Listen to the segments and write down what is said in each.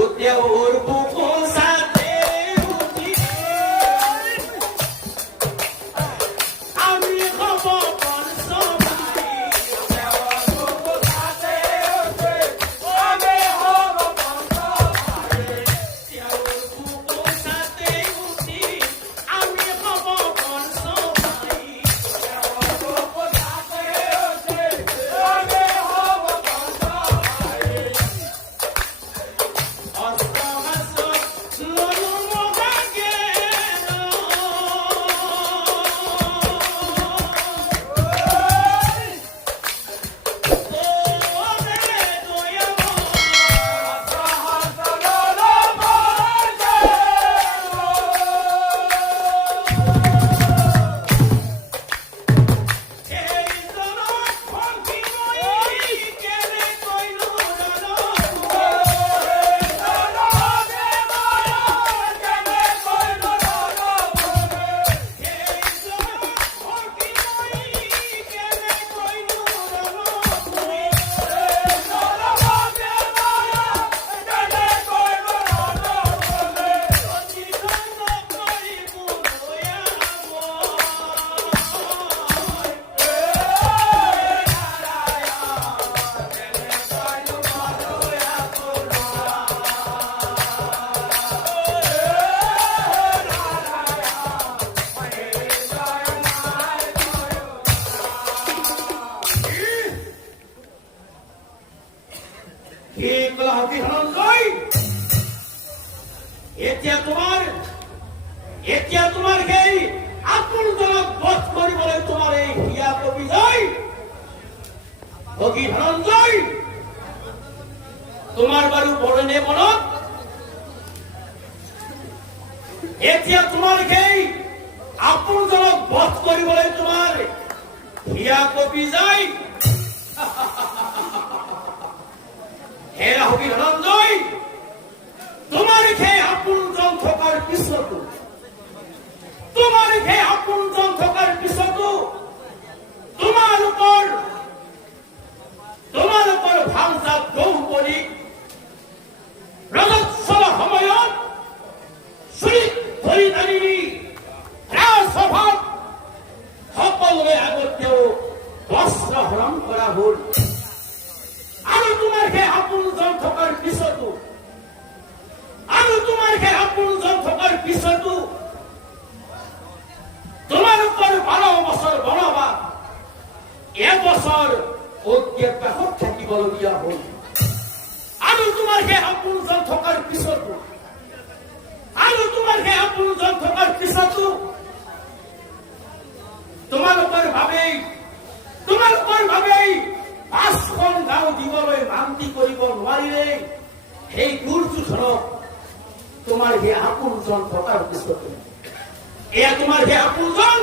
তেওঁৰ বুকু চাতে উঠি আমি হব বনচবাই তেওঁৰ বুকু চাতে উঠি আমি হব বনচবাই তেওঁৰ বুকু চাতে উঠি আমি হব বনচবাই তেওঁৰ বুকু চাতে উঠি আমি হব বনচবাই এতিয়া তোমাৰ সেই আপোনজনক বধ কৰিবলৈ তোমাৰ এই হিয়া বিজয় ভগী ধনঞ্জয় তোমাৰ বাৰু পৰণে মনত এতিয়া তোমাৰ সেই আপোনজনক বধ কৰিবলৈ তোমাৰ হিয়া বিজয় হে ভগী ধনঞ্জয় তোমাৰ সেই আপোনজন থকাৰ পিছতো তোমাৰ সেই আপোনজন থকাৰ পিছতো তোমালোকৰ ভাওজাত দ্ৰৌপদী ৰজস্বল সময়ত চুৰিত ধৰি টানি ৰাজসভাত সকলোৰে আগত তেওঁ বস্ত্ৰ হৰণ কৰা হ'ল আৰু তোমাৰ সেই আপোনজন থকাৰ পিছতো তোমালোকৰ 12 বছৰ বনবাস এবছৰ অজ্ঞাতবাসত থাকিবলগীয়া হ'ল আৰু তোমাৰ সেই আপোনজন থকাৰ পিছতো তোমালোকৰ ভাৱেই 5খন গাঁও দিবলৈ মান্তি কৰিব নোৱাৰিলে সেই দুৰ্যোধনক তোমাৰ সেই আপোনজন থকাৰ পিছতো এয়া তোমাৰ সেই আপোনজন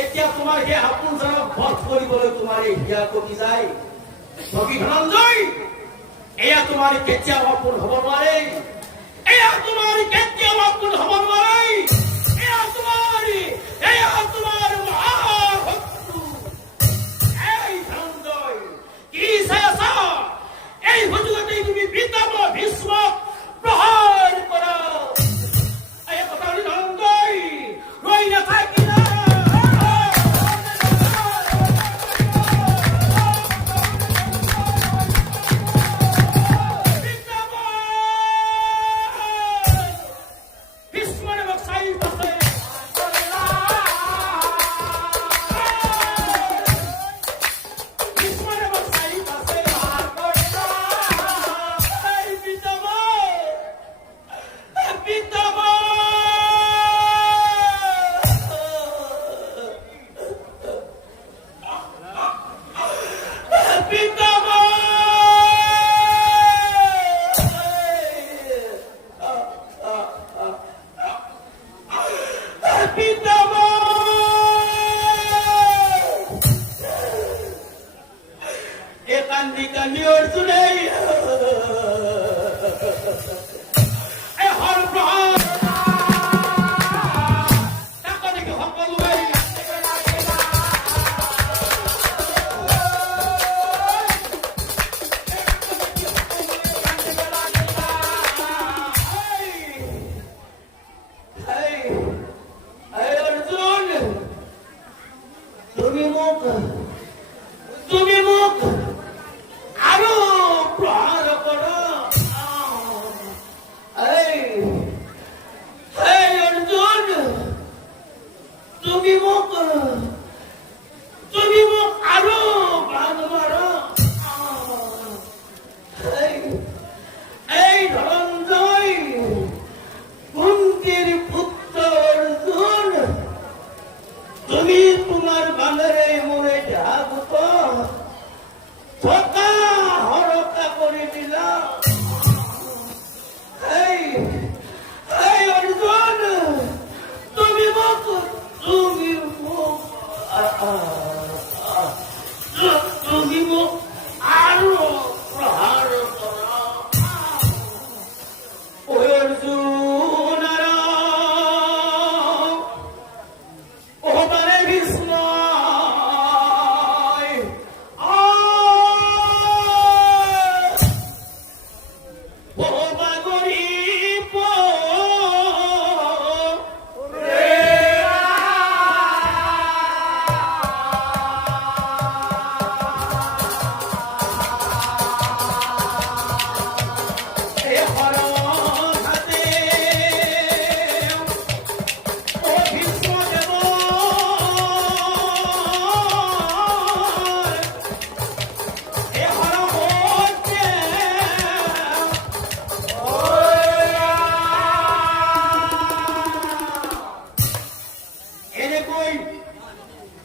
এতিয়া তোমাৰ সেই আপোনজনক বধ কৰিবলৈ তোমাৰ এই হিয়া কমি যায় ভগী ধনঞ্জয় এয়া তোমাৰ কেতিয়াও আপোন হ'ব নোৱাৰে এয়া তোমাৰ কেতিয়াও আপোন হ'ব নোৱাৰে এয়া তোমাৰ মহাশত্ৰু এই ধনঞ্জয় কি চাই আছা এই সুযোগতে তুমি পিতামহ ভীষ্মক প্ৰহাৰ কৰা রই না থাকি না তুমি মোক আৰু প্ৰহাৰ কৰা এই অৰ্জুন তুমি মোক আৰু বান মাৰা এই ধনঞ্জয় কুন্তিৰ পুত্ৰ অৰ্জুন তুমি তোমাৰ বানেৰে মোৰে দেহাভূত থকা হৰকা কৰি দিলা এই অৰ্জুন তুমি মোক আৰু প্ৰহাৰ কৰা অৰ্জুন ওবাৰে ভীষ্ম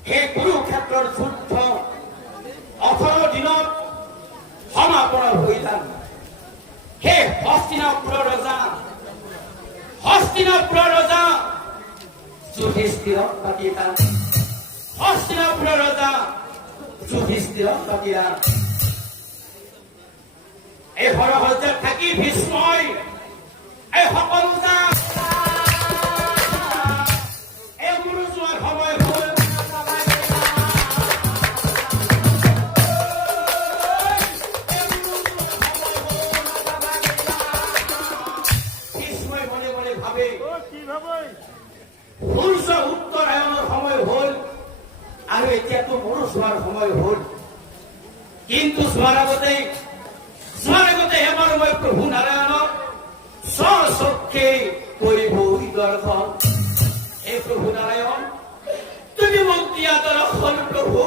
সেই কুৰুক্ষেত্ৰৰ যুদ্ধ 18 দিনত সমাপন হৈ যাম সেই হস্তিনাপুৰৰ ৰজা যুধিষ্ঠিৰক পাতিলা হস্তিনাপুৰৰ ৰজা যুধিষ্ঠিৰক পাতিলা এই হৰহজ্জাত থাকি ভীষ্মই এই সকলো সূৰ্য উত্তৰায়ণৰ সময় হল আৰু এতিয়াতো মৰু চোৱাৰ সময় হল কিন্তু চোৱাৰ আগতে এবাৰ মই প্ৰভু নাৰায়ণক স্বচক্ষে কৰিব দৰ্শন হে প্ৰভু নাৰায়ণ তুমি মোক দিয়া দৰ্শন প্ৰভু